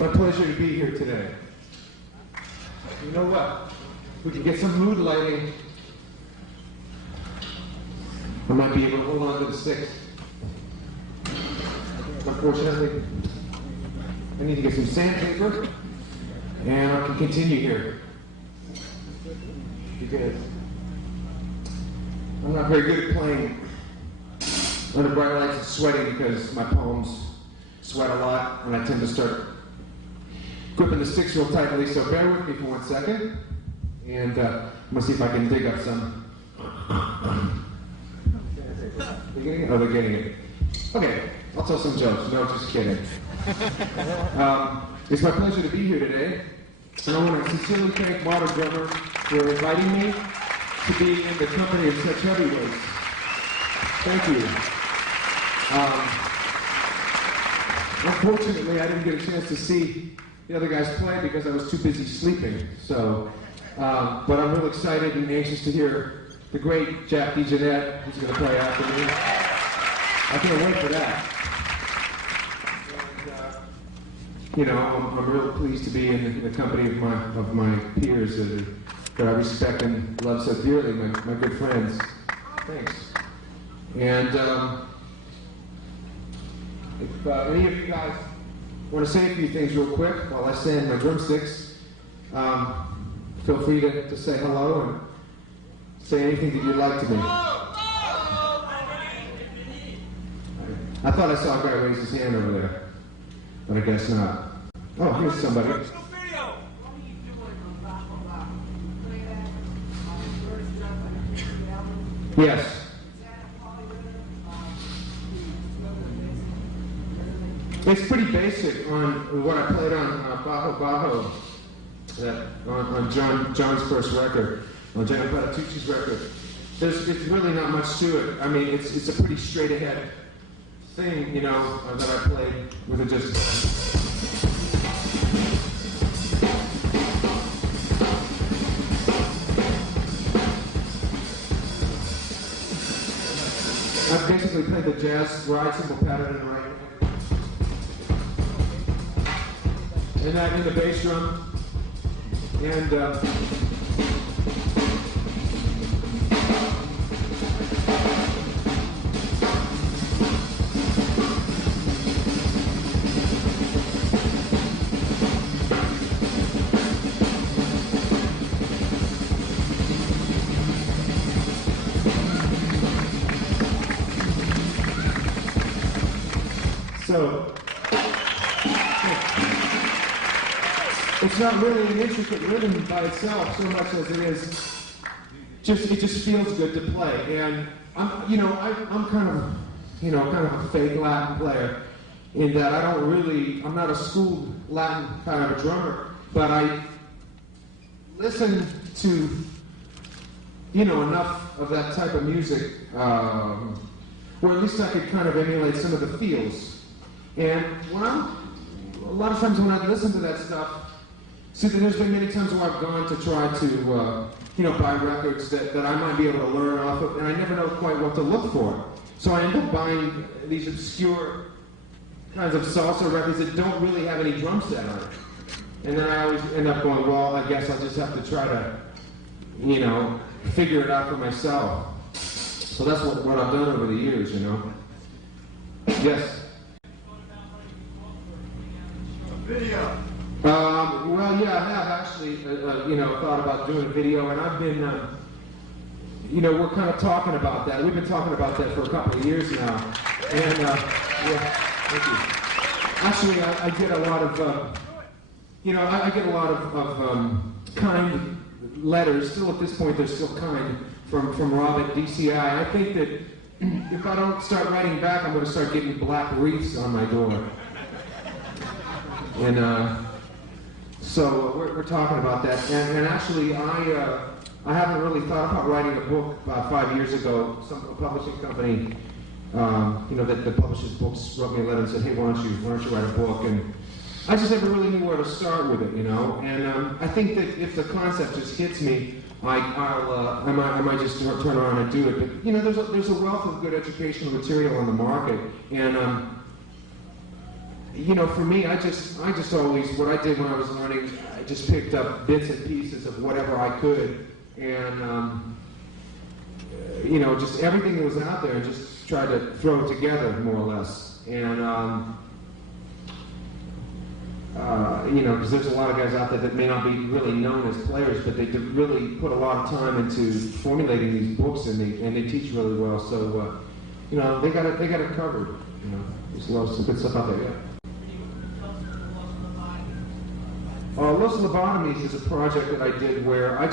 My pleasure to be here today. You know what? We can get some mood lighting. I might be able to hold on to the sticks. Unfortunately, I need to get some sandpaper, and I can continue here. Because I'm not very good at playing under bright lights and sweating because my palms sweat a lot, and I tend to start gripping the sticks real tightly, so bear with me for 1 second. And I'm going to see if I can dig up some. They're getting it? Oh, they're getting it. Okay, I'll tell some jokes. No, just kidding. It's my pleasure to be here today. And I want to sincerely thank Modern Drummer for inviting me to be in the company of such heavyweights. Thank you. Unfortunately, I didn't get a chance to see the other guys play because I was too busy sleeping. So, but I'm real excited and anxious to hear the great Jack DeJohnette, who's going to play after me. I can't wait for that. And, you know, I'm real pleased to be in the company of my peers that I respect and love so dearly, my good friends. Thanks. And if any of you guys want to say a few things real quick while I stand my drumsticks, feel free to say hello and say anything that you'd like to me. I thought I saw a guy raise his hand over there, but I guess not. Oh, here's somebody. Yes. It's pretty basic on what I played on Bajo Bajo, on John's first record, on John Patitucci's record. It's really not much to it. I mean, it's a pretty straight ahead thing, you know, that I played with it just. I basically played the jazz ride cymbal pattern in the right hand. And that in the bass drum. And so it's not really an intricate rhythm by itself so much as it is it just feels good to play. And I'm kind of a fake Latin player in that I'm not a schooled Latin kind of a drummer, but I listen to, enough of that type of music, or at least I could kind of emulate some of the feels. And a lot of times when I listen to that stuff, see, there's been many times where I've gone to try to, buy records that I might be able to learn off of, and I never know quite what to look for. So I end up buying these obscure kinds of salsa records that don't really have any drum set on it. And then I always end up going, well, I guess I'll just have to try to, figure it out for myself. So that's what I've done over the years, Yes? Video. Well, yeah, I have actually, thought about doing a video, and I've been, we're kind of talking about that. We've been talking about that for a couple of years now. And, yeah, thank you. Actually, I get a lot of, I get a lot of kind letters. Still at this point, they're still kind from Rob at DCI. I think that if I don't start writing back, I'm going to start getting black wreaths on my door. And so we're talking about that. And actually, I haven't really thought about writing a book. About 5 years ago, a publishing company, that publishes books, wrote me a letter and said, hey, why don't you write a book? And I just never really knew where to start with it, And I think that if the concept just hits me, I might just turn around and do it. But there's a wealth of good educational material on the market, and you know, for me, I just always, what I did when I was learning, I just picked up bits and pieces of whatever I could, and you know, just everything that was out there, and just tried to throw it together more or less. And you know, because there's a lot of guys out there that may not be really known as players, but they really put a lot of time into formulating these books, and they teach really well. So you know, they got it covered. You know, there's lots of good stuff out there. Yeah. Los Lobotomies is a project that I did where I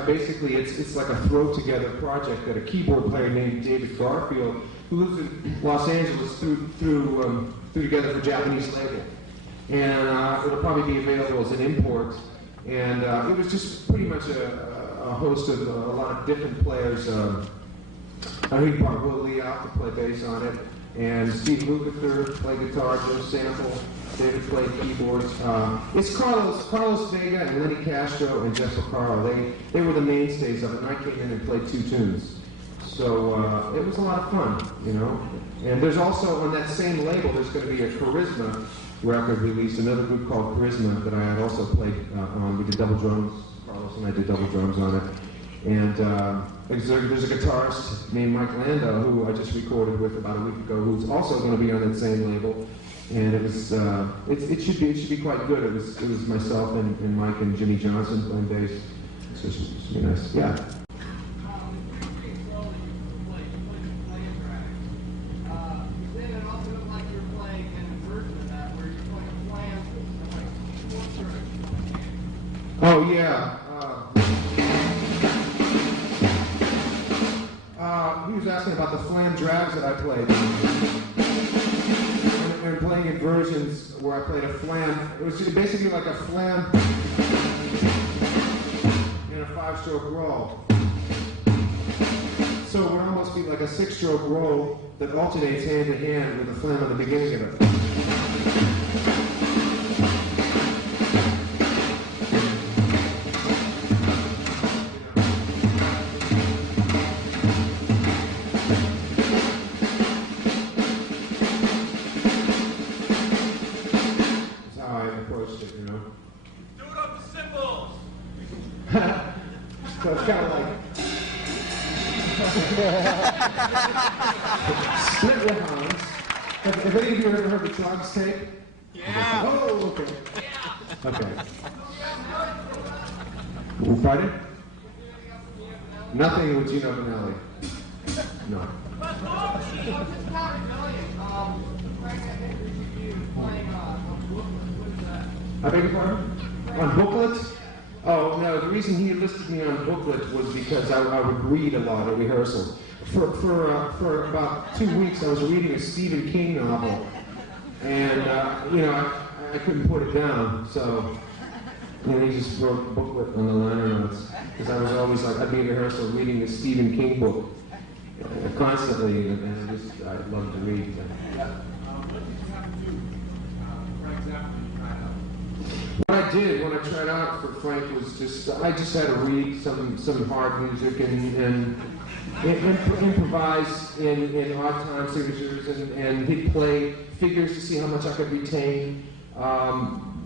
basically, it's like a throw together project that a keyboard player named David Garfield, who lives in Los Angeles, threw together for Japanese label. And it'll probably be available as an import. And it was just pretty much a host of a lot of different players. I think brought Will Lee out to play bass on it. And Steve Lukather played guitar, Joe Sample, David played keyboards. It's Carlos Vega and Lenny Castro and Jeff Porcaro. They were the mainstays of it, and I came in and played 2 tunes. So it was a lot of fun, you know. And there's also, on that same label, there's going to be a Charisma record released, another group called Charisma that I had also played on. We did double drums. Carlos and I did double drums on it. And there's a guitarist named Mike Landau who I just recorded with about a week ago, who's also going to be on that same label. And it was it should be quite good. It was myself and Mike and Jimmy Johnson playing bass. So it should be nice. Yeah. Oh yeah. He was asking about the flam drags that I played. And playing in versions where I played a flam. It was basically like a flam in a 5-stroke roll. So it would almost be like a 6-stroke roll that alternates hand in hand with a flam at the beginning of it. So it's kind of like split with Hans. Have any of you ever heard the Troggs tape? Yeah. Oh, okay. Yeah. Okay. Pardon? Nothing with Gino Vanelli. No. I beg your pardon? On Booklet? Oh, no, the reason he listed me on Booklet was because I would read a lot at rehearsals. For about 2 weeks, I was reading a Stephen King novel, and, you know, I couldn't put it down, so, you know, he just wrote Booklet on the liner notes, because I was always like, I'd be at rehearsal reading the Stephen King book constantly, and I loved to read. What I did when I tried out for Frank was I just had to read some hard music and improvise in odd time signatures, and he'd play figures to see how much I could retain.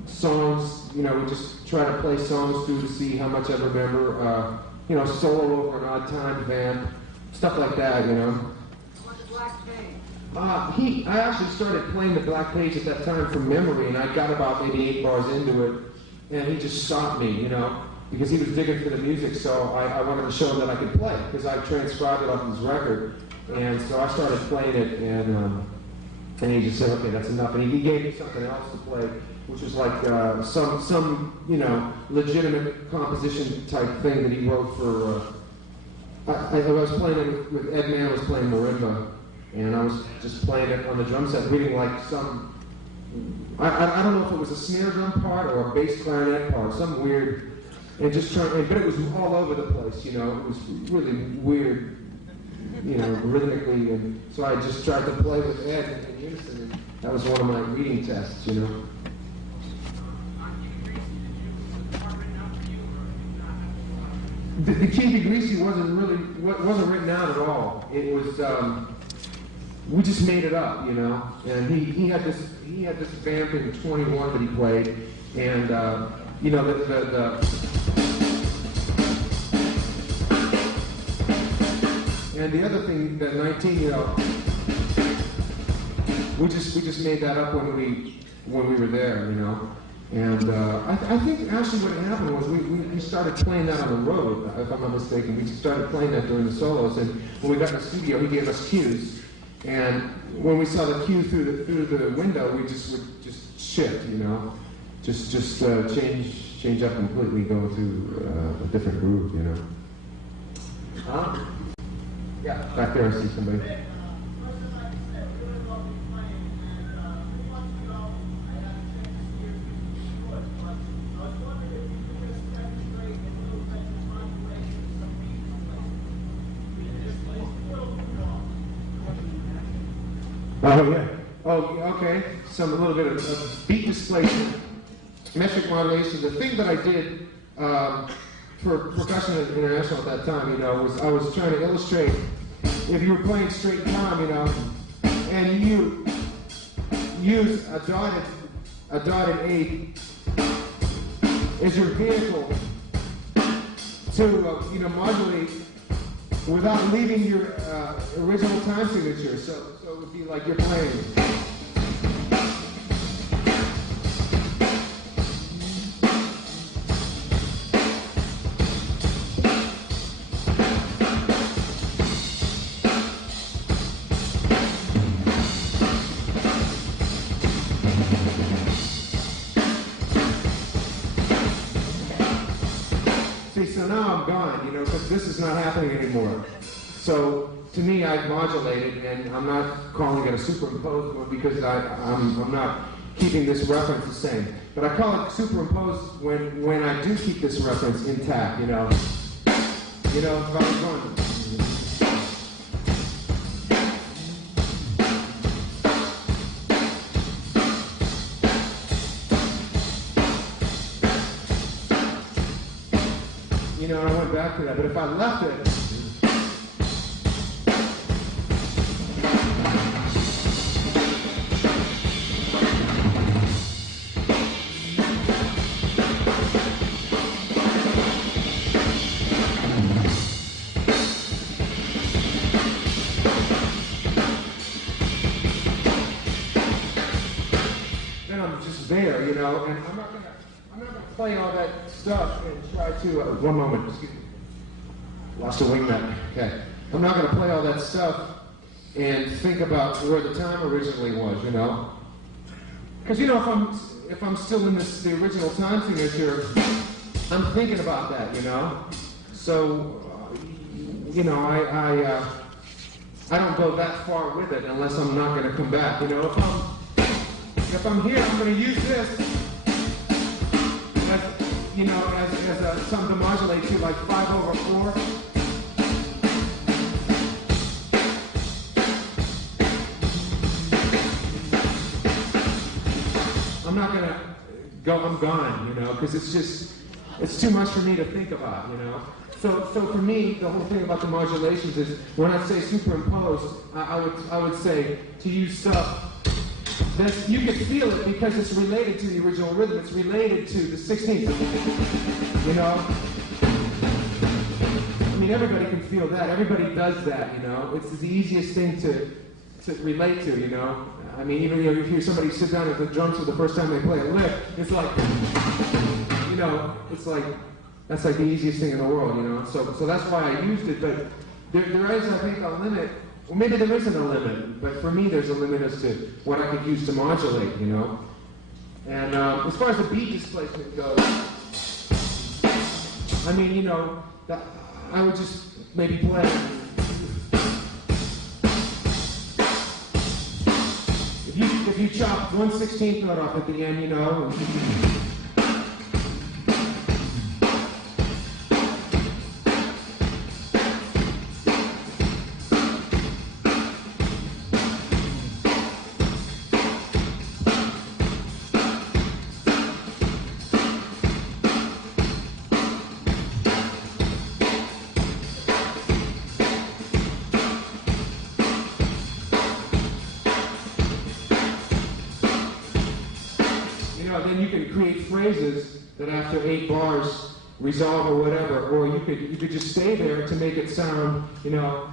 Songs, you know, we just try to play songs through to see how much I remember. You know, solo over an odd time vamp, stuff like that, you know. I actually started playing the Black Page at that time from memory, and I got about maybe 8 bars into it, and he just stopped me, you know, because he was digging for the music, so I wanted to show him that I could play, because I transcribed it off his record, and so I started playing it, and he just said, okay, that's enough, and he gave me something else to play, which was like some, you know, legitimate composition type thing that he wrote for, I was playing it with Ed Mann, was playing marimba, and I was just playing it on the drum set, reading like some, I don't know if it was a snare drum part or a bass clarinet part, some weird, and just trying, but it was all over the place, you know, it was really weird, you know, rhythmically, and so I just tried to play with Ed in unison, and that was one of my reading tests, you know. The Key to Greasy wasn't written out at all. It was, we just made it up, you know. And he had this vamp in 21 that he played, and you know and the other thing, the 19, you know, we just made that up when we were there, you know. And I think actually what happened was we started playing that on the road, if I'm not mistaken. We started playing that during the solos, and when we got in the studio, he gave us cues. And when we saw the cue through the window, we would just shift, you know, just change up completely, go to a different groove, you know. Huh? Yeah, back there I see somebody. Oh yeah. Oh, okay. A little bit of beat displacement, metric modulation. The thing that I did for Percussion International at that time, you know, was I was trying to illustrate if you were playing straight time, you know, and you use a dotted eighth as your vehicle to you know, modulate without leaving your original time signature. So it would be like you're playing. See, so now I'm gone, you know, because this is not happening anymore. So to me, I've modulated, and I'm not calling it a superimposed one because I'm not keeping this reference the same. But I call it superimposed when I do keep this reference intact, you know. You know, if I was going. You know, and I went back to that, but if I left it, then I'm just there, you know, and I'm not gonna play all that stuff and try to, one moment, excuse me, lost a wingman, okay. I'm not gonna play all that stuff and think about where the time originally was, you know. Because, you know, if I'm still in the original time signature, I'm thinking about that, you know. So, you know, I don't go that far with it unless I'm not gonna come back, you know. If I'm here, I'm gonna use this as, you know, as something to modulate to, like 5/4. I'm not gonna go, I'm gone, you know, because it's too much for me to think about, you know. So for me, the whole thing about the modulations is, when I say superimposed, I would say to use stuff that you can feel it because it's related to the original rhythm. It's related to the 16th. You know? I mean, everybody can feel that. Everybody does that, you know? It's the easiest thing to relate to, you know? I mean, even if you hear somebody sit down at the drums for the first time they play a lick, it's like, you know, it's like, that's like the easiest thing in the world, you know? So that's why I used it, but there is, I think, a limit. Well, maybe there isn't a limit, but for me there's a limit as to what I could use to modulate, you know? And as far as the beat displacement goes, I mean, you know, I would just maybe play. If you chop 1/16 note off at the end, you know, you know, then you can create phrases that after 8 bars resolve or whatever, or you could just stay there to make it sound, you know.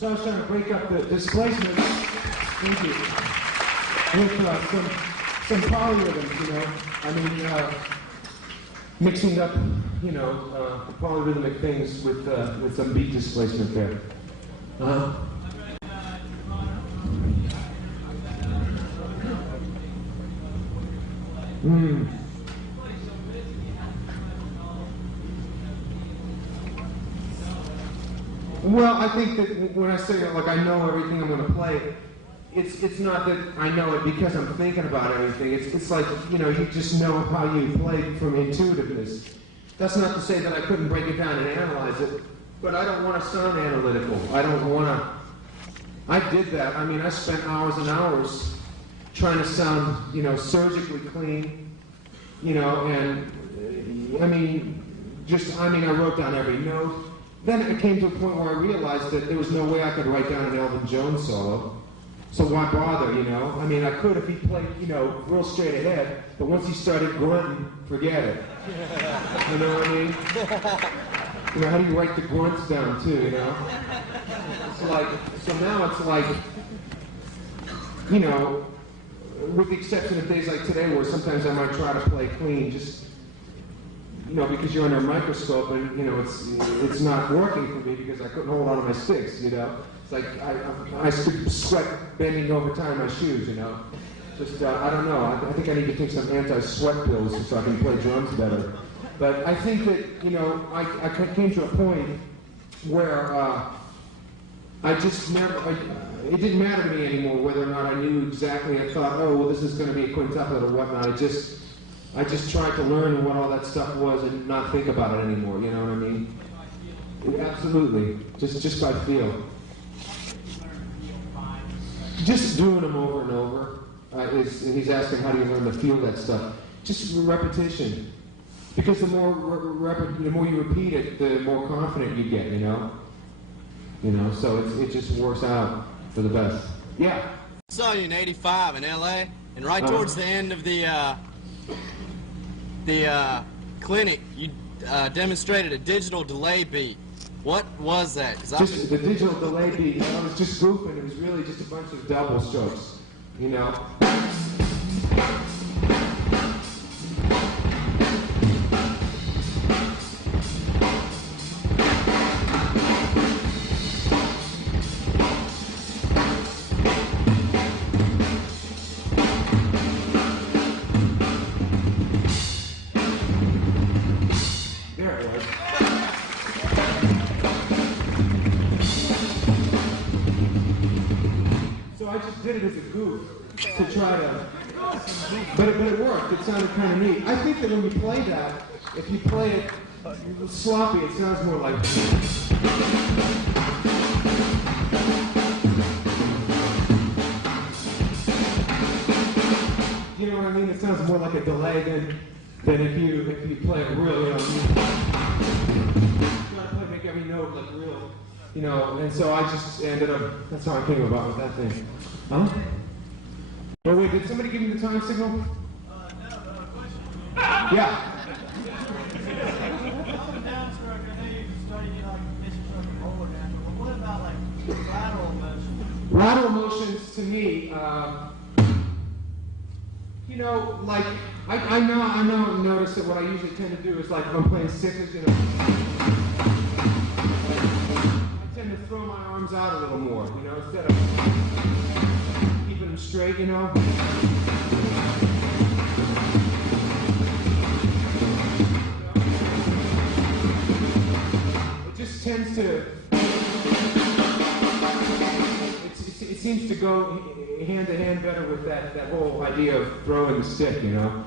So I was trying to break up the displacement, thank you, with some polyrhythms, you know. I mean, mixing up, you know, the polyrhythmic things with some beat displacement there. Well, I think that when I say like I know everything I'm going to play, it's not that I know it because I'm thinking about everything. It's like, you know, you just know how you play from intuitiveness. That's not to say that I couldn't break it down and analyze it, but I don't want to sound analytical. I don't want to. I did that. I mean, I spent hours and hours trying to sound, you know, surgically clean, you know, and I mean, I wrote down every note. Then it came to a point where I realized that there was no way I could write down an Elvin Jones solo. So why bother, you know? I mean, I could if he played, you know, real straight ahead, but once he started grunting, forget it. You know what I mean? You know, how do you write the grunts down too, you know? It's like, so now it's like, you know, with the exception of days like today where sometimes I might try to play clean, just, you know, because you're under a microscope and, you know, it's not working for me because I couldn't hold on to my sticks, you know. It's like I could sweat bending over tying my shoes, you know. Just, I don't know. I think I need to take some anti-sweat pills so I can play drums better. But I think that, you know, I came to a point where I just never, it didn't matter to me anymore whether or not I knew exactly. I thought, oh, well, this is going to be a quintuplet or whatnot. I just tried to learn what all that stuff was and not think about it anymore, you know what I mean? Absolutely, just by feel. Just doing them over and over. He's asking how do you learn to feel that stuff? Just repetition. Because the more you repeat it, the more confident you get, you know? You know, so it just works out for the best. Yeah? I saw you in '85 in LA, and right towards the end of the clinic, you demonstrated a digital delay beat. What was that? Just the digital delay beat. You know, I was just goofing. It was really just a bunch of double strokes. You know. I just did it as a goof to try to, but it worked. It sounded kind of neat. I think that when you play that, if you play it sloppy, it sounds more like. You know what I mean? It sounds more like a delay than if you play it really. Try to make every note like real. You know, and so I just ended up, that's how I came about with that thing. Huh? Oh wait, did somebody give me the time signal? No, question. Yeah. Up and down stroke, I know you studied like mission stroke and roller down, but what about like lateral motion? Lateral motions to me, you know, like I notice that what I usually tend to do is like if I'm playing sixes, you know, I tend to throw my arms out a little more, you know, instead of keeping them straight, you know. It just tends to. It seems to go hand to hand better with that whole idea of throwing the stick, you know.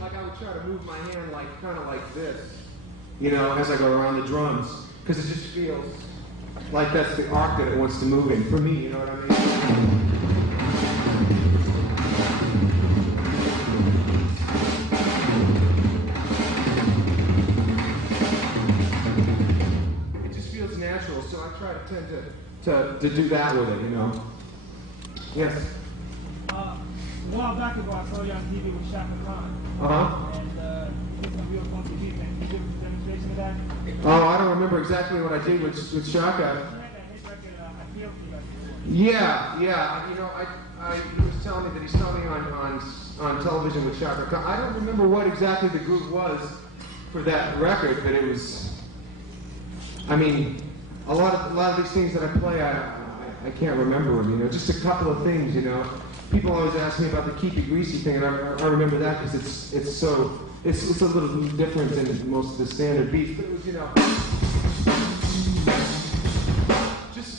Like I would try to move my hand like kind of like this. You know, as I go around the drums, because it just feels like that's the arc that it wants to move in for me, you know what I mean? It just feels natural, so I try to tend to do that with it, you know? Yes? A while back ago, I saw you on TV with Shaka Khan. Uh-huh. And you did some real funky beats. Can you give us a demonstration of that? Oh, I don't remember exactly what I did with Shaka. You had that hit record, I Feel For You guys before. Yeah. You know, he was telling me that he saw me on television with Shaka Khan. I don't remember what exactly the group was for that record, but it was. I mean, a lot of these things that I play, I can't remember them. You know, just a couple of things. You know, people always ask me about the Keep It Greasy thing, and I remember that because it's a little different than most of the standard beats. But it was, you know, it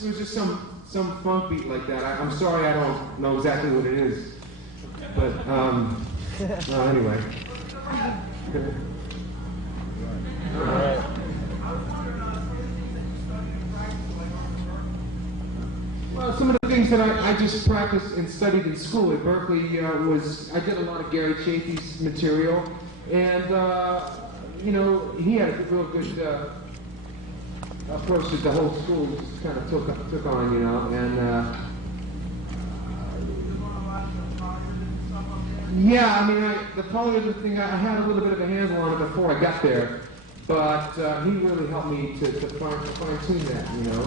was just some funk beat like that. I'm sorry, I don't know exactly what it is, but anyway. Well, some of the things that I just practiced and studied in school at Berkeley was I did a lot of Gary Chafee's material, and you know, he had a real good approach that the whole school just kind of took on, you know, and yeah, I mean, the polyrhythm thing, I had a little bit of a handle on it before I got there, but he really helped me to fine-tune that, you know,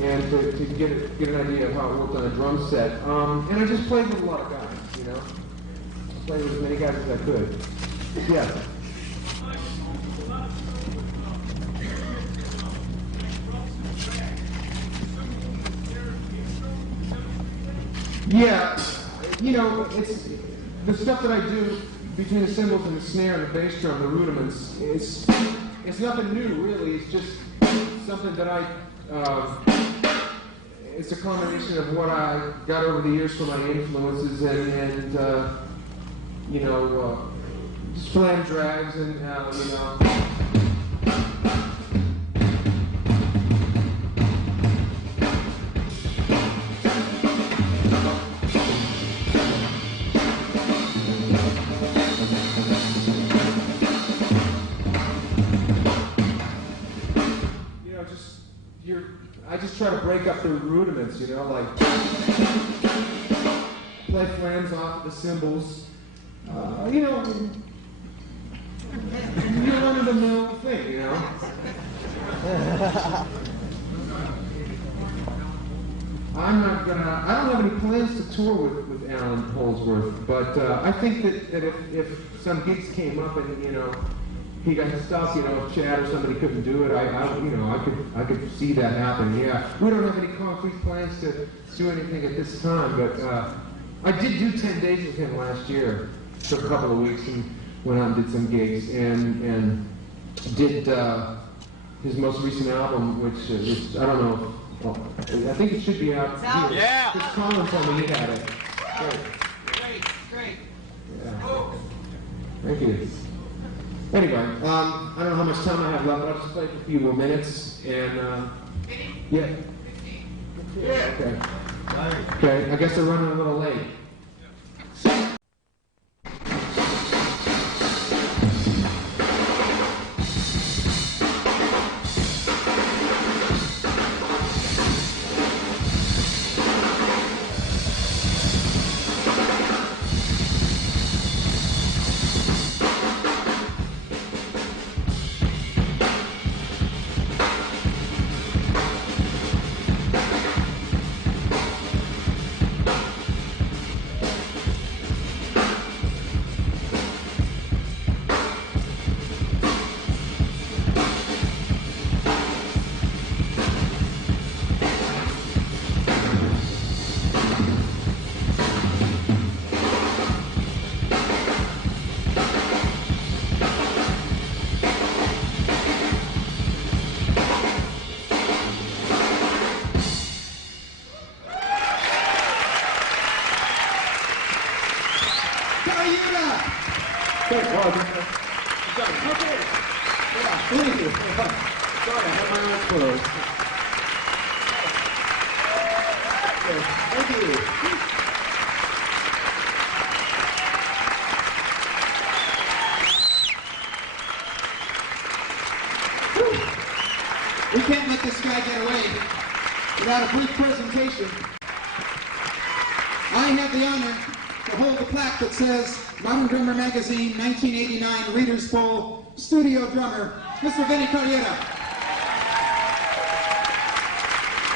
and to get an idea of how it worked on a drum set. And I just played with a lot of guys, you know. I played with as many guys as I could. Yeah. Yeah, you know, it's the stuff that I do between the cymbals and the snare and the bass drum, the rudiments. It's nothing new, really. It's just something that it's a combination of what I got over the years from my influences and you know, just flam drags and you know. I just try to break up the rudiments, you know, like play flams off the cymbals, you know, you're run-of-the-mill thing, you know. I don't have any plans to tour with Alan Holdsworth, but I think that if some gigs came up and, you know, he got stuck, you know, if Chad or somebody couldn't do it, I could see that happening. Yeah, we don't have any concrete plans to do anything at this time, but I did do 10 days with him last year for a couple of weeks and went out and did some gigs and did his most recent album, which is, I don't know, well, I think it should be out. It's out. Yeah. Chris Collins told me he had it. Great. Yeah. Thank you. Anyway, I don't know how much time I have left, but I'll just play for a few more minutes. And, Vinnie, yeah. if Okay. Okay, I guess they're running a little late. Okay. Yeah, thank you. Sorry, I had my eyes closed. Okay, thank you. We can't let this guy get away without a brief presentation. I have the honor to hold the plaque that says Modern Drummer Magazine 1989 Reader's Poll Studio Drummer, Mr. Vinnie Colaiuta.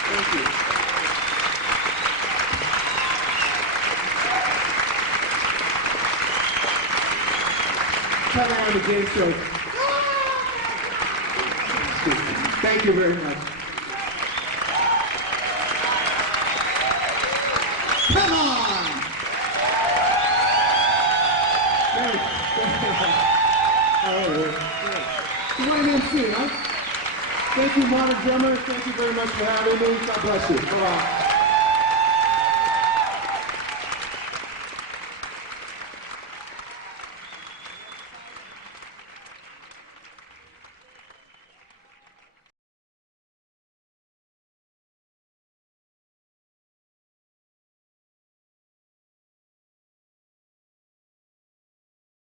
Thank you. Come around the game show. Thank you very much. Come on! So what an MC, huh? Thank you, Modern Drummer. Thank you very much for having me. God bless you. Bye-bye.